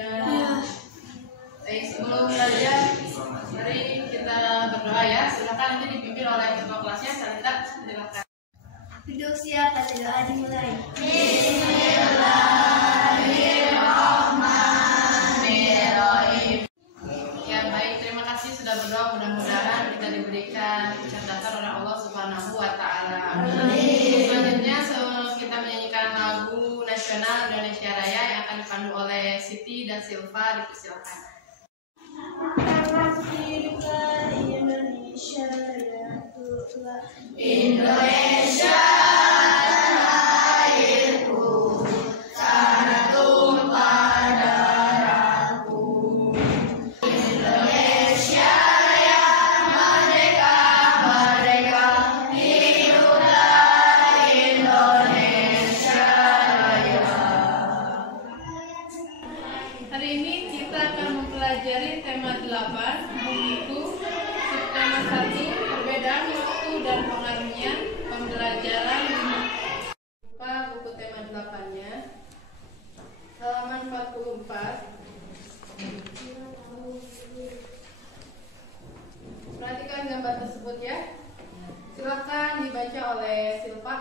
Ya. Baik, sebelum belajar, mari kita berdoa ya. Silakan nanti dipimpin oleh ketua kelasnya. Salita, silakan. Duduk siap, baca doa dimulai. Bismillahirrahmanirrahim. Ya baik, terima kasih sudah berdoa. Mudah-mudahan kita diberikan kecerdasan oleh Allah Subhanahu wa Ta'ala. Selanjutnya kita menyanyikan lagu nasional Indonesia Raya yang akan dipandu oleh Siti dan Silva. Dipersilakan. Indonesia Raya, Indonesia mempelajari tema 8, buku subtema 1, perbedaan waktu dan pengaruhnya, pembelajaran buku tema 8-nya, halaman 44. Perhatikan gambar tersebut ya. Silakan dibaca oleh Silva.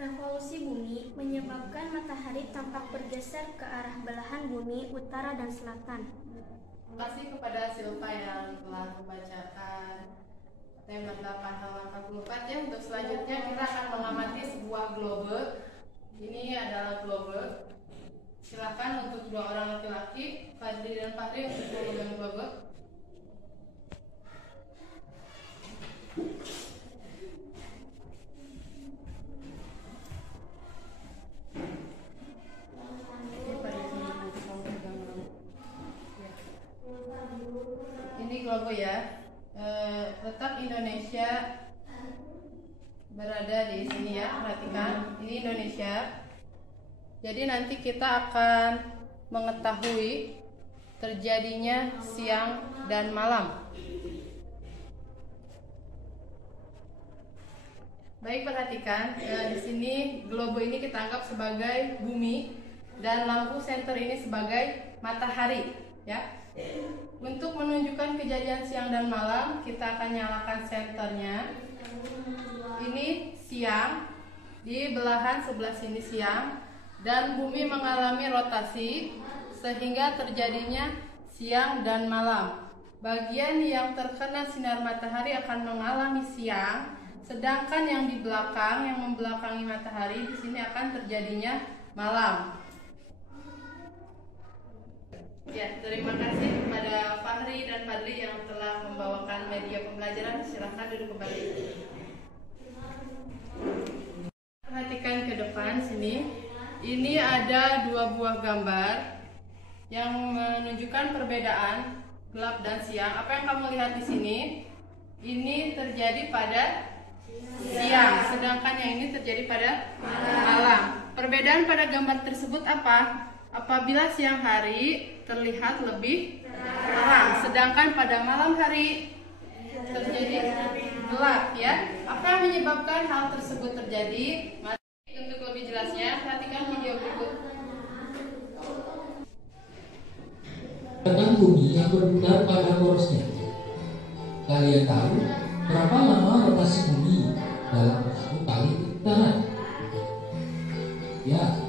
Revolusi bumi menyebabkan matahari tampak bergeser ke arah belahan bumi utara dan selatan. Terima kasih kepada Silva yang telah membacakan tema 8 halaman 44 ya. Untuk selanjutnya kita akan mengamati sebuah globe. Ini adalah globe. Silakan untuk dua orang laki-laki, Fadli dan Fahri, untuk memegang globe. Ini globe ya. Letak Indonesia berada di sini ya. Perhatikan, ini Indonesia. Jadi nanti kita akan mengetahui terjadinya siang dan malam. Baik, perhatikan di sini globe ini kita anggap sebagai bumi dan lampu senter ini sebagai matahari ya. Untuk menunjukkan kejadian siang dan malam, kita akan nyalakan senternya. Ini siang, di belahan sebelah sini siang, dan bumi mengalami rotasi sehingga terjadinya siang dan malam. Bagian yang terkena sinar matahari akan mengalami siang, sedangkan yang di belakang yang membelakangi matahari di sini akan terjadinya malam. Ya, terima kasih kepada Fahri dan Fadli yang telah membawakan media pembelajaran. Silahkan duduk kembali. Perhatikan ke depan sini. Ini ada dua buah gambar yang menunjukkan perbedaan gelap dan siang. Apa yang kamu lihat di sini? Ini terjadi pada siang, sedangkan yang ini terjadi pada malam. Perbedaan pada gambar tersebut apa? Apabila siang hari terlihat lebih terang, sedangkan pada malam hari terjadi gelap ya. Apa yang menyebabkan hal tersebut terjadi? Untuk lebih jelasnya, perhatikan video berikut. Tentang bumi yang berputar pada porosnya. Kalian tahu berapa lama rotasi bumi dalam satu kali putaran? Ya,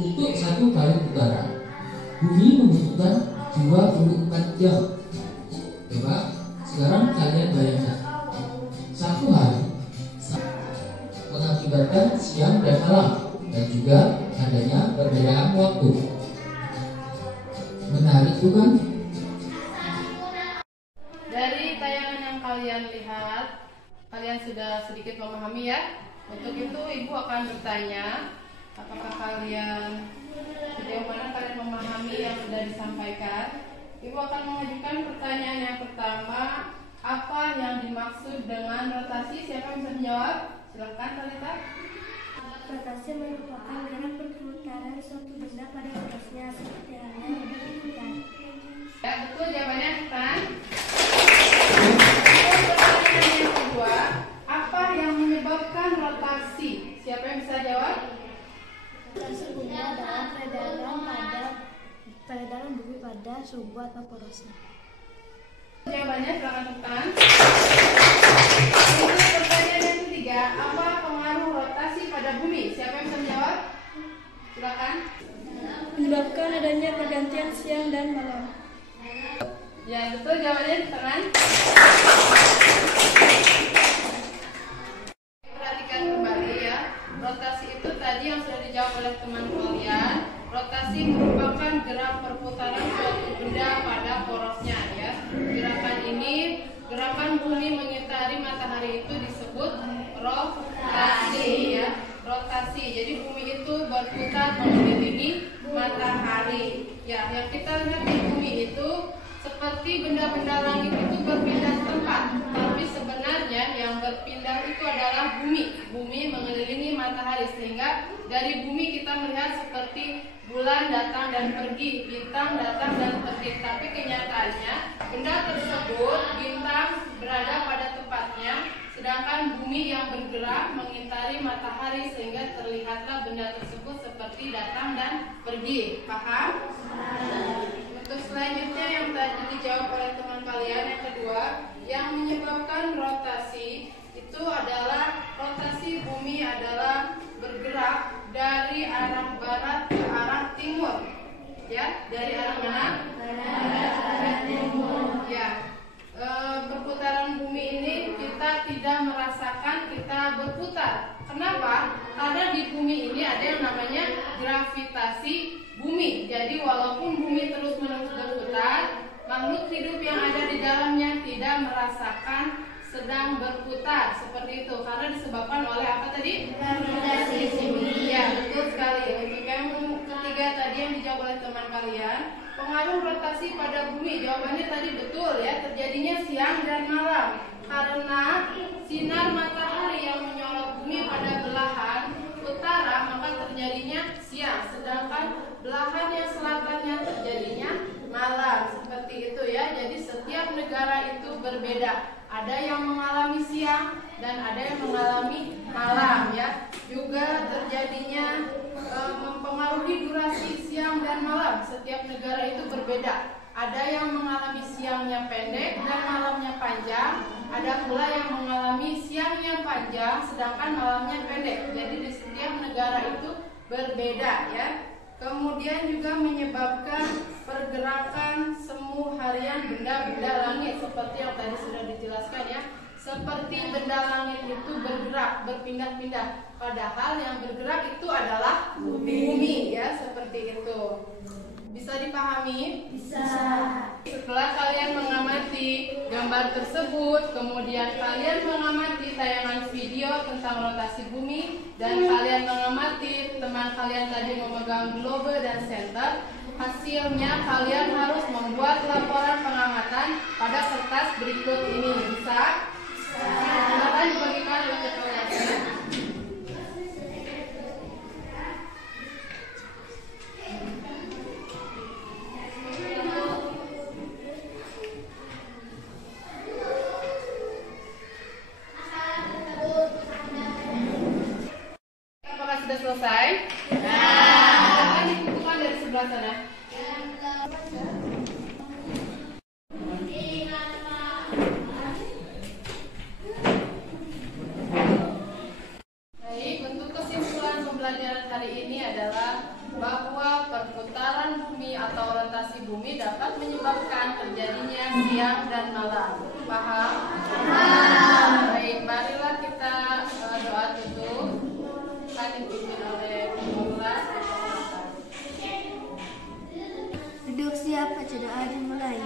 untuk satu kali putaran, bumi membutuhkan 24 jam. Coba sekarang kalian bayangkan, satu hari mengakibatkan siang dan malam, dan juga adanya perbedaan waktu. Menarik bukan? Dari tayangan yang kalian lihat, kalian sudah sedikit memahami ya. Untuk itu ibu akan bertanya, apakah kalian sejauh mana kalian memahami yang sudah disampaikan? Ibu akan mengajukan pertanyaan yang pertama, apa yang dimaksud dengan rotasi? Siapa yang bisa menjawab? Silakan, Talita. Rotasi merupakan gerak perputaran suatu benda pada porosnya seperti halnya roda berputar. Ya, betul jawabannya, Tan. Pertanyaan yang kedua, apa yang menyebabkan rotasi rotasi. Siapa yang bisa jawab? Rotasi bumi adalah peredaran bumi pada suhu atau porosnya. Jawabannya silakan tepuk tangan. Untuk pertanyaan yang ketiga, apa pengaruh rotasi pada bumi? Siapa yang bisa menjawab? Silakan. Menyebabkan adanya pergantian siang dan malam. Ya, betul jawabannya di tangan. Perhatikan kembali ya. Rotasi itu tadi yang sudah dijawab oleh teman kalian. Rotasi merupakan gerak perputaran suatu benda pada porosnya ya. Gerakan bumi mengitari matahari itu disebut rotasi ya. Rotasi. Jadi bumi itu berputar mengelilingi matahari. Ya, yang kita lihat di bumi itu seperti benda-benda langit itu berpindah tempat, tapi sebenarnya yang berpindah itu adalah bumi. Bumi mengelilingi matahari, sehingga dari bumi kita melihat seperti bulan datang dan pergi, bintang datang dan pergi. Tapi kenyataannya benda tersebut, bintang berada pada tempatnya, sedangkan bumi yang bergerak mengitari matahari, sehingga terlihatlah benda tersebut seperti datang dan pergi. Paham? Untuk selanjutnya yang tadi dijawab oleh teman kalian, yang kedua, yang menyebabkan rotasi itu adalah rotasi bumi adalah bergerak dari arah barat ke arah timur. Ya, dari arah mana? Barat timur. Ya. Perputaran bumi ini kita tidak merasakan kita berputar. Kenapa? Karena di bumi ini ada yang namanya gravitasi bumi. Jadi walaupun bumi terus-menerus berputar, makhluk hidup yang ada di dalamnya tidak merasakan sedang berputar seperti itu, karena disebabkan oleh apa tadi? Gravitasi bumi. Ya, betul sekali. Untuk yang ketiga tadi yang dijawab oleh teman kalian, pengaruh rotasi pada bumi, jawabannya tadi betul ya, terjadinya siang dan malam. Karena sinar matahari yang menyorot bumi pada belahan utara, maka terjadinya siang, sedangkan belahan yang selatannya terjadinya malam. Seperti itu ya. Jadi setiap negara itu berbeda. Ada yang mengalami siang dan ada yang mengalami malam ya. Juga terjadinya mempengaruhi durasi siang dan malam. Setiap negara itu berbeda. Ada yang mengalami siangnya pendek dan malamnya panjang. Ada pula yang mengalami siangnya panjang sedangkan malamnya pendek. Jadi di setiap negara itu berbeda ya. Kemudian juga menyebabkan pergerakan semu harian benda-benda langit seperti yang tadi sudah dijelaskan ya. Seperti benda langit itu bergerak, berpindah-pindah. Padahal yang bergerak itu adalah bumi ya, seperti itu. Bisa dipahami? Bisa. Setelah kalian mengamati gambar tersebut, kemudian kalian mengamati tayangan video tentang rotasi bumi, dan kalian mengamati teman kalian tadi memegang globe dan senter, hasilnya kalian harus membuat laporan pengamatan pada kertas berikut ini. Bisa? Silakan dibagikan oleh ketuanya. Sudah selesai? Silakan dikumpulkan dari sebelah sana. Baik, untuk kesimpulan pembelajaran hari ini adalah bahwa perputaran bumi atau rotasi bumi dapat menyebabkan terjadinya siang dan malam. Paham? Paham. Baik, marilah kita doa tutup. Dipimpin oleh pengurus. Duduk siap, acara dimulai.